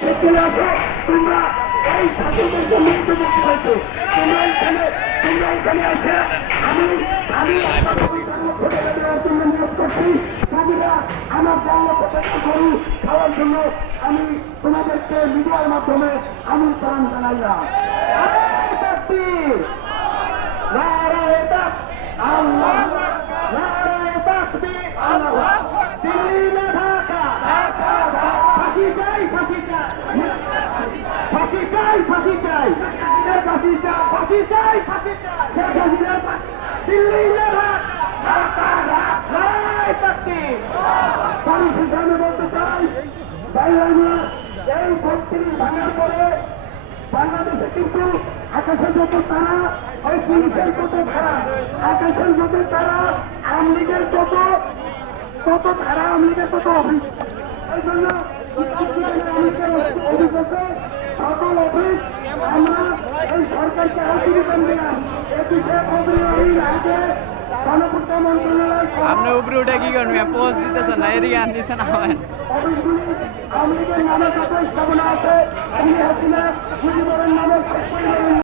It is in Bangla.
চলে আসো তোমরা এই ছাত্রদেরকে মুক্তমুক্ত হয়েছে তোমরা এখানে আছে আমি নিয়োগ করছি তোমরা আমার জন্য প্রচেষ্টা করি খাওয়ার জন্য আমি তোমাদেরকে মিডিয়ার মাধ্যমে আমন্ত্রণ জানাইলাম। ফাঁসি চাই দিল্লি আমি বলতে চাই এই ৩২ ভাঙার পরে বাংলাদেশে কিন্তু আকাশের যত তারা ওই পুলিশের কত ধারা আকাশের যত তারা আওয়ামী লীগের কত ধারা আওয়ামী লীগের কত অফিস এই জন্য অভিযোগে সকল অফিস আমরা এই সরকারকে আলটিমেটাম দিলাম এ বিষয়ে আগে গণপূর্ত মন্ত্রণালয় আপনি উপরে উঠে কি করবেন পোস্ট দিতেছেন না এদিকে আনতেছেন আমার অফিসগুলি আওয়ামী লীগের নামে যত স্থাপনা আছে হাসিনা মুজিবুরের নামে